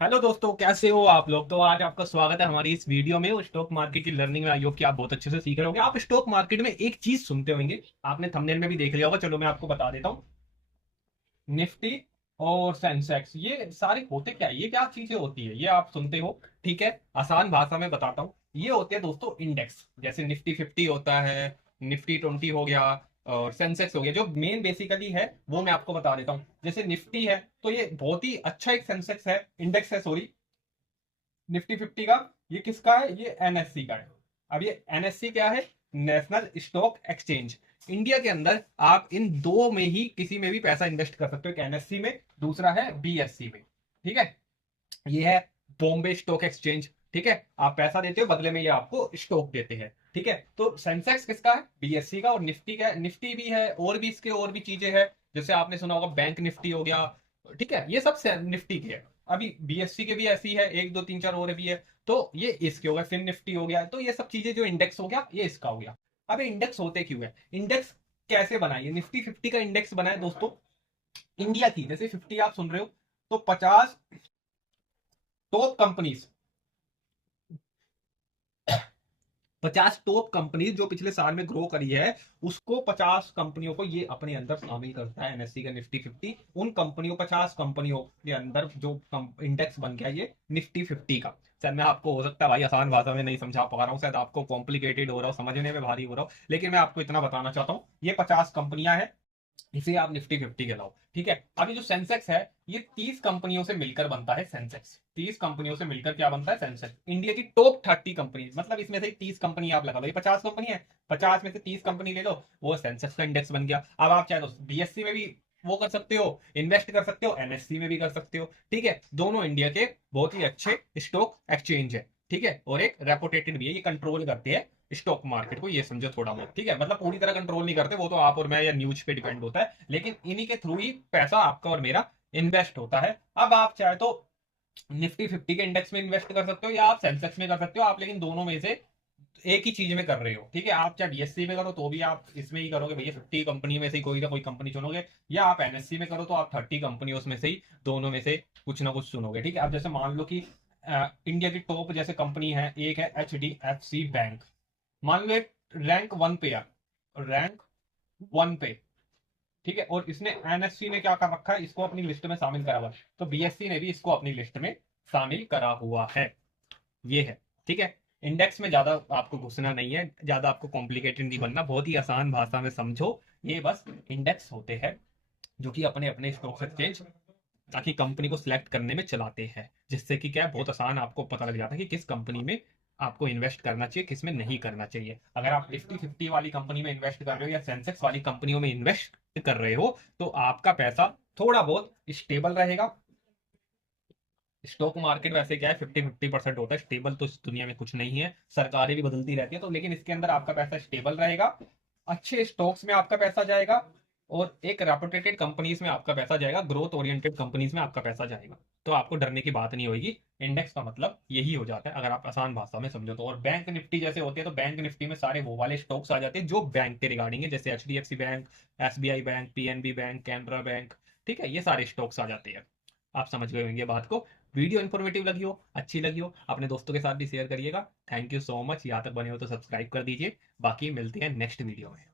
Hello दोस्तों, कैसे हो आप लोग। तो आज आपका स्वागत है हमारी इस वीडियो में। स्टॉक मार्केट की लर्निंग में आई होप कि आप बहुत अच्छे से सीख रहे होंगे। आप स्टॉक मार्केट में एक चीज सुनते होंगे, आपने थंबनेल में भी देख लिया होगा। चलो मैं आपको बता देता हूँ। निफ्टी और सेंसेक्स, ये सारे होते क्या है, ये क्या चीजें होती है, ये आप सुनते हो। ठीक है, आसान भाषा में बताता हूँ। ये होते हैं दोस्तों इंडेक्स। जैसे निफ्टी 50 होता है, निफ्टी 20 हो गया, और सेंसेक्स हो गया। जो मेन बेसिकली है वो मैं आपको बता देता हूँ। जैसे निफ्टी है तो ये बहुत ही अच्छा एक सेंसेक्स है, इंडेक्स है सॉरी, निफ्टी 50 का। ये किसका है, ये एनएससी का है। अब ये एनएससी क्या है, नेशनल स्टॉक एक्सचेंज। इंडिया के अंदर आप इन दो में ही किसी में भी पैसा इन्वेस्ट कर सकते हो, एक एनएससी में, दूसरा है बीएससी में। ठीक है, ये है बॉम्बे स्टॉक एक्सचेंज। ठीक है, आप पैसा देते हो, बदले में ये आपको स्टॉक देते हैं। ठीक है, तो सेंसेक्स किसका है, बीएससी का। और निफ्टी का है, निफ्टी भी है, और भी इसके और भी चीजें हैं। जैसे आपने सुना होगा बैंक निफ्टी हो गया। ठीक है, ये सब निफ्टी के है। अभी बीएससी के भी ऐसी है, एक दो तीन चार और भी है। तो ये इसके हो गए, फिर निफ्टी हो गया। तो ये सब चीजें जो इंडेक्स हो गया, ये इसका हो गया। अब इंडेक्स होते क्यों है, इंडेक्स कैसे बनाइए। निफ्टी 50 का इंडेक्स बनाए दोस्तों इंडिया की। जैसे 50 आप सुन रहे हो, तो 50 टॉप कंपनीज, 50 टॉप कंपनी जो पिछले साल में ग्रो करी है, उसको 50 कंपनियों को ये अपने अंदर शामिल करता है एनएससी का निफ्टी 50। उन कंपनियों, 50 कंपनियों के अंदर जो इंडेक्स बन गया ये निफ्टी 50 का। शायद मैं आपको, हो सकता है भाई आसान भाषा में नहीं समझा पा रहा हूँ, शायद आपको कॉम्प्लिकेटेड हो रहा हो, समझने में भारी हो रहा हो, लेकिन मैं आपको इतना बताना चाहता हूँ। ये 50 कंपनियां हैं, इसे आप निफ्टी 50 कहलाओ। ठीक है, अभी जो सेंसेक्स है, ये 30 कंपनियों से मिलकर बनता है सेंसेक्स। 30 कंपनियों से मिलकर क्या बनता है, सेंसेक्स। इंडिया की टॉप 30 कंपनी, मतलब इसमें से 30 कंपनी आप लगा लो, ये 50 कंपनी है, 50 में से 30 कंपनी ले लो, वो सेंसेक्स का इंडेक्स बन गया। अब आप चाहे तो बीएससी में भी वो कर सकते हो, इन्वेस्ट कर सकते हो, एनएससी में भी कर सकते हो। ठीक है, दोनों इंडिया के बहुत ही अच्छे स्टॉक एक्सचेंज है। ठीक है, और एक रेपुटेटेड भी है, ये कंट्रोल करते हैं स्टॉक मार्केट को, ये समझो थोड़ा बहुत। ठीक है, मतलब पूरी तरह कंट्रोल नहीं करते, वो तो आप और मैं या न्यूज पे डिपेंड होता है, लेकिन इन्हीं के थ्रू ही पैसा आपका और मेरा इन्वेस्ट होता है। अब आप चाहे तो निफ्टी 50 के इंडेक्स में इन्वेस्ट कर सकते हो, या आप सेंसेक्स में कर सकते हो। आप लेकिन दोनों में से एक ही चीज में कर रहे हो। ठीक है, आप चाहे बीएससी में करो तो भी आप इसमें ही करोगे भैया, 50 कंपनी में से कोई ना कोई कंपनी चुनोगे, या आप एनएससी में करो तो आप 30 कंपनियों में से ही, दोनों में से कुछ ना कुछ चुनोगे। ठीक है, अब जैसे मान लो कि इंडिया की टॉप जैसे कंपनी है, एक है एचडीएफसी बैंक। मान लो एक रैंक वन पे है, रैंक वन पे। ठीक है, और इसने एनएससी ने क्या कर रखा है, इसको अपनी लिस्ट में शामिल करा हुआ है, तो बीएससी ने भी इसको अपनी लिस्ट में शामिल करा हुआ है। ये है। ठीक है, इंडेक्स में ज्यादा आपको घुसना नहीं है, ज्यादा आपको कॉम्प्लिकेटेड नहीं बनना, बहुत ही आसान भाषा में समझो। ये बस इंडेक्स होते हैं जो कि अपने अपने स्टॉक एक्सचेंज ताकि कंपनी को सिलेक्ट करने में चलाते हैं, जिससे कि क्या है, बहुत आसान आपको पता लग जाता है कि किस कंपनी में आपको इन्वेस्ट करना चाहिए, किस में नहीं करना चाहिए। अगर आप निफ्टी 50 वाली कंपनी में इन्वेस्ट कर रहे हो या सेंसेक्स वाली कंपनियों में इन्वेस्ट कर रहे हो, तो आपका पैसा थोड़ा बहुत स्टेबल रहेगा। स्टॉक मार्केट वैसे क्या है, 50-50% होता है, स्टेबल तो इस दुनिया में कुछ नहीं है, सरकारें भी बदलती रहती है तो, लेकिन इसके अंदर आपका पैसा स्टेबल रहेगा, अच्छे स्टॉक्स में आपका पैसा जाएगा, और एक रेपुटेटेड कंपनीज में आपका पैसा जाएगा, ग्रोथ ओरिएंटेड कंपनीज में आपका पैसा जाएगा। तो आपको डरने की बात नहीं होगी। इंडेक्स का मतलब यही हो जाता है अगर आप आसान भाषा में समझो तो। और बैंक निफ्टी जैसे होती है, तो बैंक निफ्टी में सारे वो वाले स्टॉक्स आ जाते हैं जो बैंक के रिगार्डिंग है, जैसे HDFC bank, SBI bank, PNB bank, Canara bank. ठीक है, ये सारे स्टॉक्स आ जाते हैं। आप समझ गए होंगे बात को। वीडियो इन्फॉर्मेटिव लगी हो, अच्छी लगी हो, अपने दोस्तों के साथ भी शेयर करिएगा। थैंक यू सो मच, यहाँ तक बने हो तो सब्सक्राइब कर दीजिए। बाकी मिलते हैं नेक्स्ट वीडियो में।